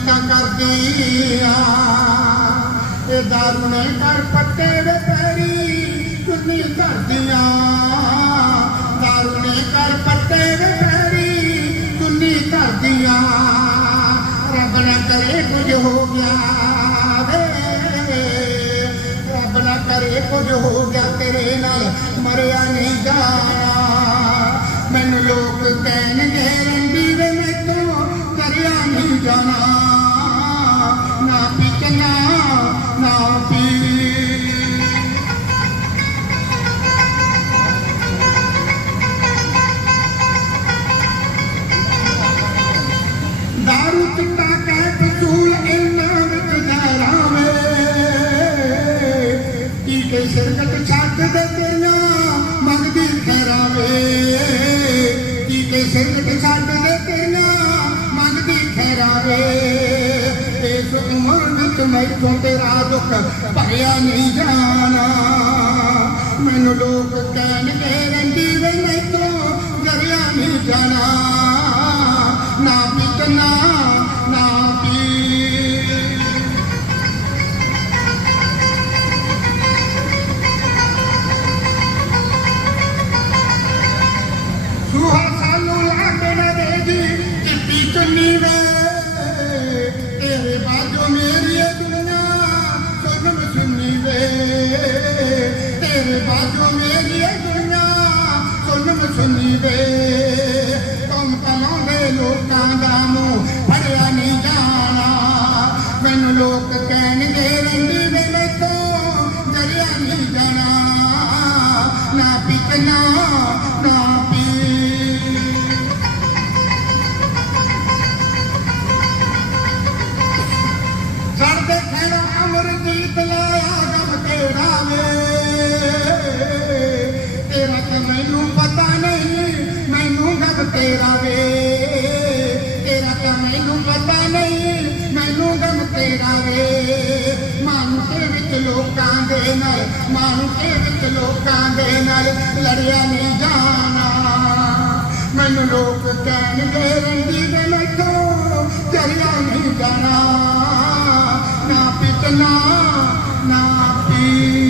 ਕਰਦੀਆਂ। ਇਹ ਦਾਰੂ ਨੇ ਕਰ ਪੱਤੇ ਵੇ ਪੈਰੀ ਚੁੰਨੀ ਕਰਦੀਆਂ। ਦਾਰੂ ਨੇ ਕਰ ਪੱਤੇ ਵੇ ਪੈਰੀ ਚੁੰਨੀ ਕਰਦੀਆਂ। ਰੱਬ ਨਾ ਕਰੇ ਕੁਝ ਹੋ ਗਿਆ ਵੇ। ਰੱਬ ਨਾ ਕਰੇ ਕੁਝ ਹੋ ਗਿਆ ਤੇਰੇ ਨਾਲ, ਮਰਿਆ ਨਹੀਂ ਜਾ न पी चङा नापी दारू चा ਵਿੱਚ ਮੈਥੋਂ ਤੇਰਾ ਦੁੱਖ ਭਰਿਆ ਨਹੀਂ ਜਾਣਾ? ਮੈਨੂੰ ਲੋਕ ਕਹਿਣਗੇ ਰੰਡੀ ਵੇ ਮੈਥੋਂ ਜਰਿਆ ਨਹੀਂ ਜਾਣਾ। ਨਾ ਪਿਕਨਾ ਨਾ ਪੀ ਸੁਹਾ ਸਾਨੂੰ ਲਾਗੇ ਦੇ ਦੇਦੀ ਚਿੱਟੀ ਚੁੰਨੀ ਵੇ। ਤੇਰੇ ਬਾਝੋਂ ਮੇਰੀ ਸੁਨਮ ਸੁੰਨੀ ਵੇ ਤੁਮ ਕਮਾਉਂਦੇ ਲੋਕਾਂ ਦਾ ਮੂੰਹ, ਫੜਿਆ ਨਹੀਂ ਜਾਣਾ। ਮੈਨੂੰ ਲੋਕ ਕਹਿਣਗੇ, ਰੰਡੀ ਵੇ ਮੈਥੋਂ ਜਰਿਆ ਨਹੀਂ ਜਾਣਾ। ਨਾ ਪਿਕਨਾ ਨਾ ਤੇਰਾ ਵੇ ਤੇਰਾ ਤਾਂ ਮੈਨੂੰ ਪਤਾ ਨਹੀਂ, ਮੈਨੂੰ ਗਮ ਤੇਰਾ ਵੇ ਮਨ ਦੇ ਵਿੱਚ ਲੋਕਾਂ ਦੇ ਨਾਲ ਮਨ ਦੇ ਵਿੱਚ ਲੋਕਾਂ ਦੇ ਨਾਲ ਲੜਿਆ ਨਹੀਂ ਜਾਣਾ। ਮੈਨੂੰ ਲੋਕ ਕਹਿਣਗੇ, ਰੰਗੀ ਦੇ ਮੈਥੋਂ ਚਲਿਆ ਨਹੀਂ ਜਾਣਾ। ਨਾ ਪਿਟਨਾ ਨਾ ਪੀ